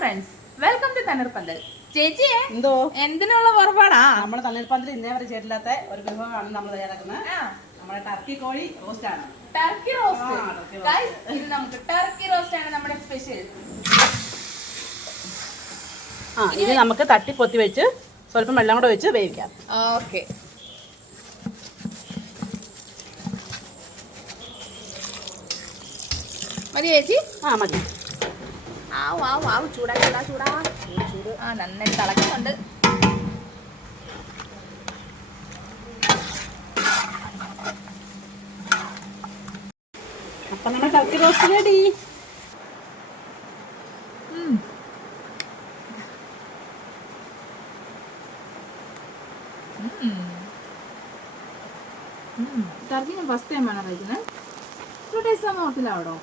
Friends, welcome to തണ്ണീർപ്പന്തൽ. ചേച്ചിയെ എന്തോ എന്തിനുള്ള പുറപ്പാടാ? നമ്മുടെ തണ്ണീർപ്പന്തൽ ഇന്നേ വരെ ചെയ്തില്ലാത്ത ഒരു വിഭവമാണ് നമ്മൾ തയ്യാറാക്കുന്നത്. നമ്മുടെ ടർക്കി കോഴി റോസ്റ്റ് ആണ്. Turkey roast. ഗൈസ്, ഇത് നമുക്ക് ടർക്കി റോസ്റ്റ് ആണ് നമ്മുടെ സ്പെഷ്യൽ. ഇത് നമുക്ക് തട്ടി പൊത്തി വെച്ച് സ്വല്പം വെള്ളം കൂടെ വെച്ച് വേവിക്കാം. ഓക്കെ. മതി ചേച്ചി? മതി. ചൂടാ ചൂടാ ചൂടാ ചൂട്. നന്നായിട്ട് തിളക്കുന്നുണ്ട്. അപ്പൊ നമ്മുടെ ടർക്കി റോസ്റ്റ് റെഡി. ടർക്കി ഞാൻ ഫസ്റ്റ് ടൈമാണ് കഴിക്കുന്നത്. ടേസ്റ്റ് ആണെന്ന് ഓർത്തില്ല. അവിടെ